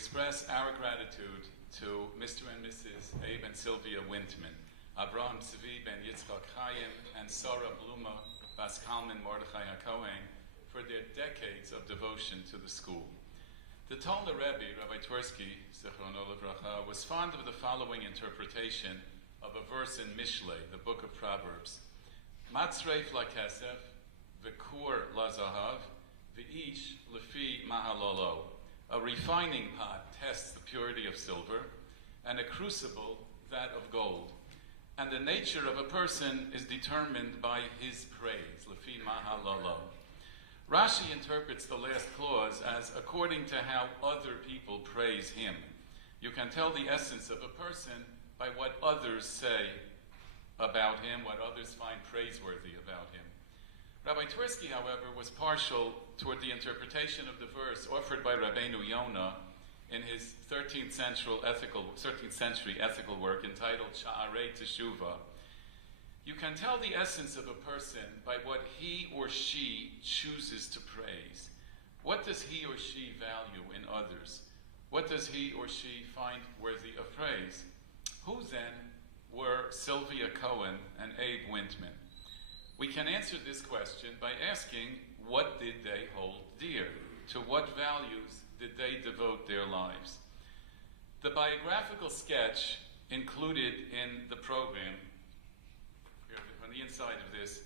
express our gratitude to Mr. and Mrs. Abe and Sylvia Wintman, Abraham Tzvi ben Yitzchak Chaim, and Sarah Bluma Bas Kalman Mordechai HaKohen for their decades of devotion to the school. The Talmud Rebbe, Rabbi Twersky, Zichrono Livracha, was fond of the following interpretation of a verse in Mishlei, the book of Proverbs. Matzreif la kesef, v'kur la zahav, v'ish lefi mahalolo. A refining pot tests the purity of silver, and a crucible that of gold. And the nature of a person is determined by his praise, lefi mahalolo. Rashi interprets the last clause as according to how other people praise him. You can tell the essence of a person by what others say about him, what others find praiseworthy about him. Rabbi Twersky, however, was partial toward the interpretation of the verse offered by Rabbeinu Yonah in his 13th century ethical work entitled Sha'arei Teshuvah. You can tell the essence of a person by what he or she chooses to praise. What does he or she value in others? What does he or she find worthy of praise? Who then were Sylvia Cohen and Abe Wintman? We can answer this question by asking, what did they hold dear? To what values did they devote their lives? The biographical sketch included in the program, on the inside of this,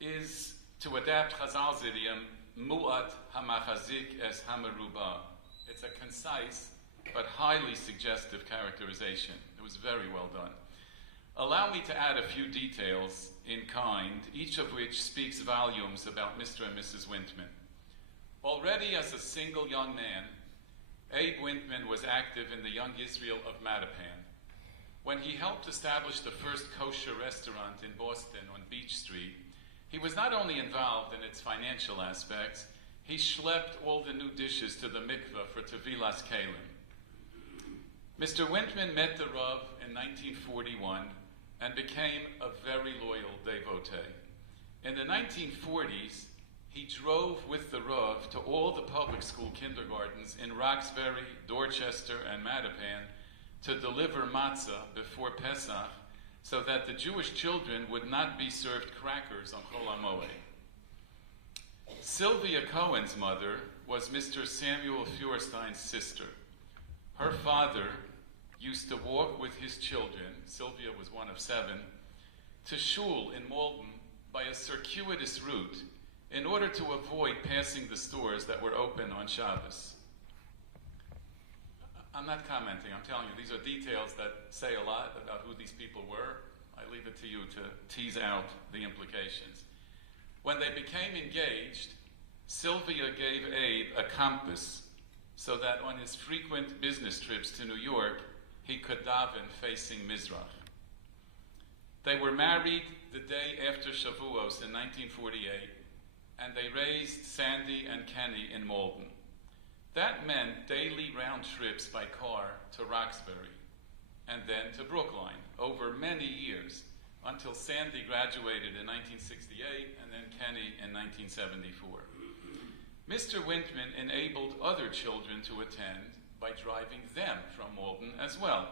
is to adapt Chazal's idiom, Mu'at hamachazik es hamaruba. It's a concise but highly suggestive characterization. It was very well done. Allow me to add a few details in kind, each of which speaks volumes about Mr. and Mrs. Wintman. Already as a single young man, Abe Wintman was active in the Young Israel of Mattapan. When he helped establish the first kosher restaurant in Boston on Beach Street, he was not only involved in its financial aspects, he schlepped all the new dishes to the mikveh for Tevilas Kalim. Mr. Wintman met the Rav in 1941 and became a very loyal devotee. In the 1940s, he drove with the Rav to all the public school kindergartens in Roxbury, Dorchester, and Mattapan to deliver matzah before Pesach so that the Jewish children would not be served crackers on Chol HaMoed. Sylvia Cohen's mother was Mr. Samuel Feuerstein's sister. Her father used to walk with his children, Sylvia was one of 7, to shul in Malden by a circuitous route in order to avoid passing the stores that were open on Shabbos. I'm not commenting, I'm telling you, these are details that say a lot about who these people were. I leave it to you to tease out the implications. When they became engaged, Sylvia gave Abe a compass so that on his frequent business trips to New York, he could daven facing Mizrach. They were married the day after Shavuos in 1948, and they raised Sandy and Kenny in Malden. That meant daily round trips by car to Roxbury and then to Brookline over many years until Sandy graduated in 1968 and then Kenny in 1974. Mr. Wintman enabled other children to attend by driving them from Malden as well.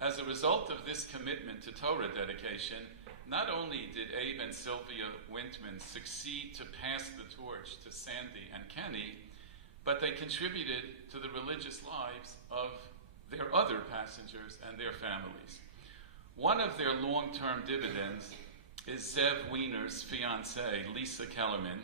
As a result of this commitment to Torah dedication, not only did Abe and Sylvia Wintman succeed to pass the torch to Sandy and Kenny, but they contributed to the religious lives of their other passengers and their families. One of their long-term dividends is Zev Wiener's fiancée, Lisa Kellerman.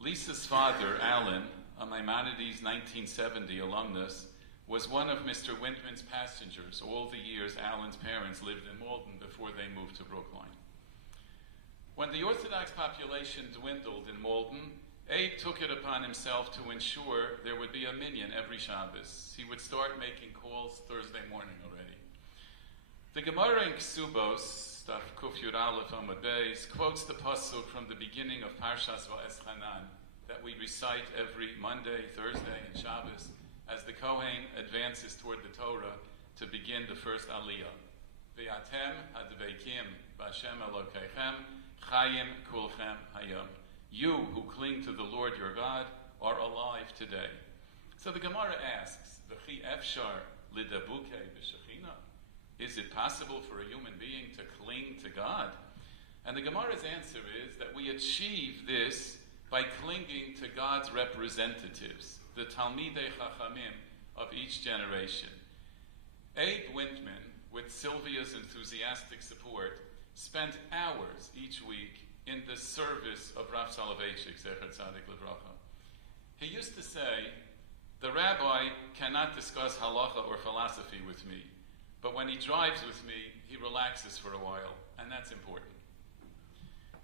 Lisa's father, Alan, a Maimonides 1970 alumnus, was one of Mr. Wintman's passengers all the years Alan's parents lived in Malden before they moved to Brookline. When the Orthodox population dwindled in Malden, Abe took it upon himself to ensure there would be a minyan every Shabbos. He would start making calls Thursday morning already. The Gemara in Ksubos, Daf Kuf Yud Aleph Amud Beis, quotes the pasuk from the beginning of Parshas Va'eschanan that we recite every Monday, Thursday, and Shabbos as the Kohen advances toward the Torah to begin the first Aliyah. Ve'atem hadveikim b'Hashem Elokeichem chayim kulchem hayom. You who cling to the Lord your God are alive today. So the Gemara asks, V'chi efshar lidabuke b'shechina? Is it possible for a human being to cling to God? And the Gemara's answer is that we achieve this by clinging to God's representatives, the Talmidei Chachamim of each generation. Abe Wintman, with Sylvia's enthusiastic support, spent hours each week in the service of Rav Soloveitchik, Zecher Tzadik Livracha. He used to say, the rabbi cannot discuss halacha or philosophy with me, but when he drives with me, he relaxes for a while, and that's important.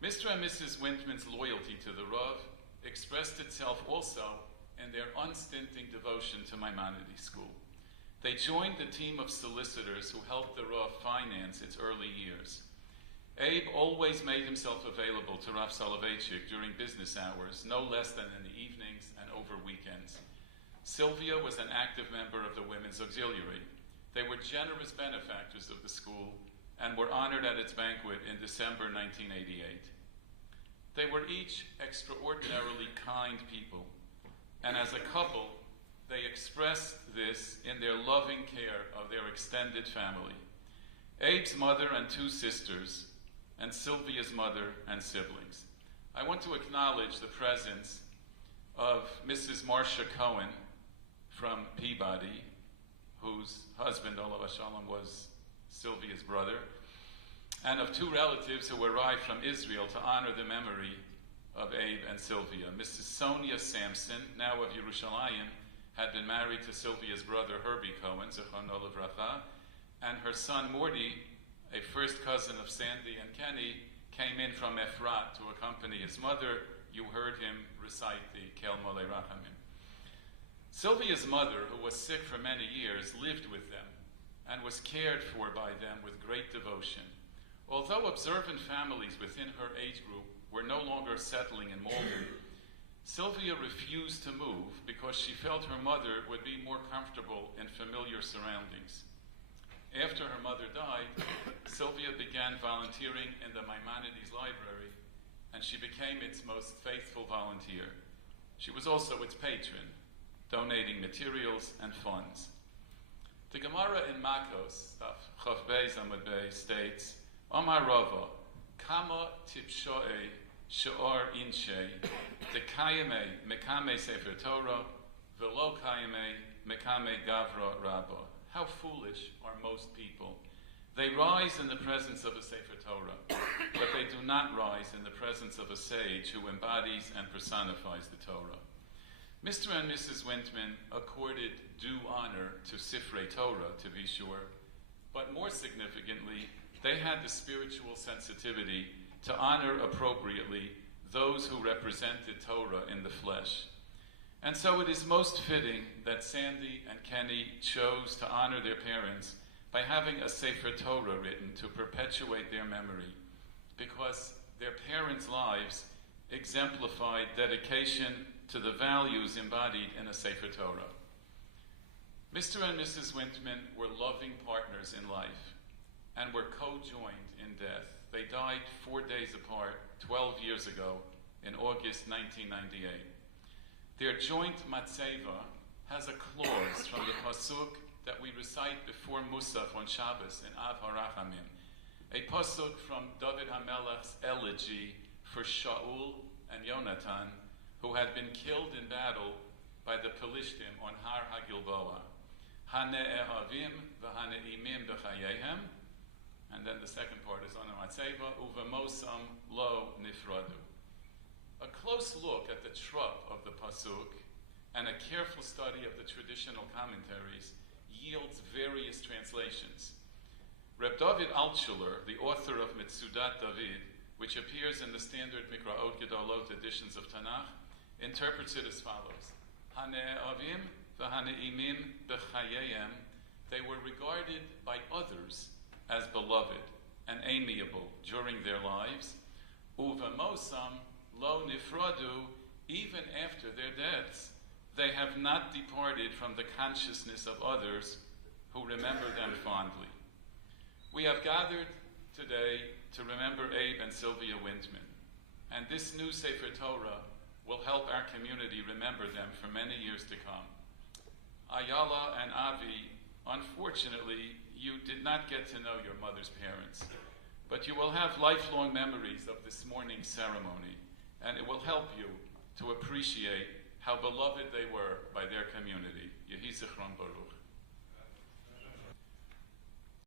Mr. and Mrs. Wintman's loyalty to the Rav expressed itself also in their unstinting devotion to Maimonides School. They joined the team of solicitors who helped the Rav finance its early years. Abe always made himself available to Rav Soloveitchik during business hours, no less than in the evenings and over weekends. Sylvia was an active member of the Women's Auxiliary. They were generous benefactors of the school and were honored at its banquet in December 1988. They were each extraordinarily kind people, and as a couple, they expressed this in their loving care of their extended family. Abe's mother and two sisters, and Sylvia's mother and siblings. I want to acknowledge the presence of Mrs. Marcia Cohen from Peabody, whose husband, Olav Shalom, was Sylvia's brother, and of two relatives who arrived from Israel to honor the memory of Abe and Sylvia. Mrs. Sonia Sampson, now of Yerushalayim, had been married to Sylvia's brother Herbie Cohen, Zechrono Livracha, and her son Morty, a first cousin of Sandy and Kenny, came in from Efrat to accompany his mother. You heard him recite the Kel Molei Rachamim. Sylvia's mother, who was sick for many years, lived with them and was cared for by them with great devotion. Although observant families within her age group were no longer settling in Malden, Sylvia refused to move because she felt her mother would be more comfortable in familiar surroundings. After her mother died, Sylvia began volunteering in the Maimonides Library, and she became its most faithful volunteer. She was also its patron, donating materials and funds. The Gemara in Makos, Chav Beis Amud Beis, states, Omar Rava, Kama tipshoe she'or inshe, dekayeme mekame sefer Torah, velo kayeme mekame gavra rabba. How foolish are most people. They rise in the presence of a Sefer Torah, but they do not rise in the presence of a sage who embodies and personifies the Torah. Mr. and Mrs. Wintman accorded due honor to Sifrei Torah, to be sure, but more significantly, they had the spiritual sensitivity to honor appropriately those who represented Torah in the flesh. And so it is most fitting that Sandy and Kenny chose to honor their parents by having a Sefer Torah written to perpetuate their memory, because their parents' lives exemplified dedication to the values embodied in a Sefer Torah. Mr. and Mrs. Wintman were loving partners in life and were co-joined in death. They died 4 days apart 12 years ago in August 1998. Their joint matzeva has a clause from the pasuk that we recite before Musaf on Shabbos in Av HaRachamim, a pasuk from David HaMelech's elegy for Shaul and Yonatan, who had been killed in battle by the Pelishtim on Har HaGilboa. Hane'ehavim v'hane'imim b'chayehem, and then the second part is on the matzeva, uvemosam lo nifradu. A close look at the trup of the pasuk and a careful study of the traditional commentaries yields various translations. Reb David Altshuler, the author of Mitzudat David, which appears in the standard Mikraot Gedolot editions of Tanakh, interprets it as follows: Hane'avim v'hane'imim b'chayeyem, they were regarded by others as beloved and amiable during their lives. Uvemosam lo nifradu, even after their deaths, they have not departed from the consciousness of others who remember them fondly. We have gathered today to remember Abe and Sylvia Wintman, and this new Sefer Torah will help our community remember them for many years to come. Ayala and Avi, unfortunately, you did not get to know your mother's parents, but you will have lifelong memories of this morning's ceremony, and it will help you to appreciate how beloved they were by their community. Yehi Zichron Baruch.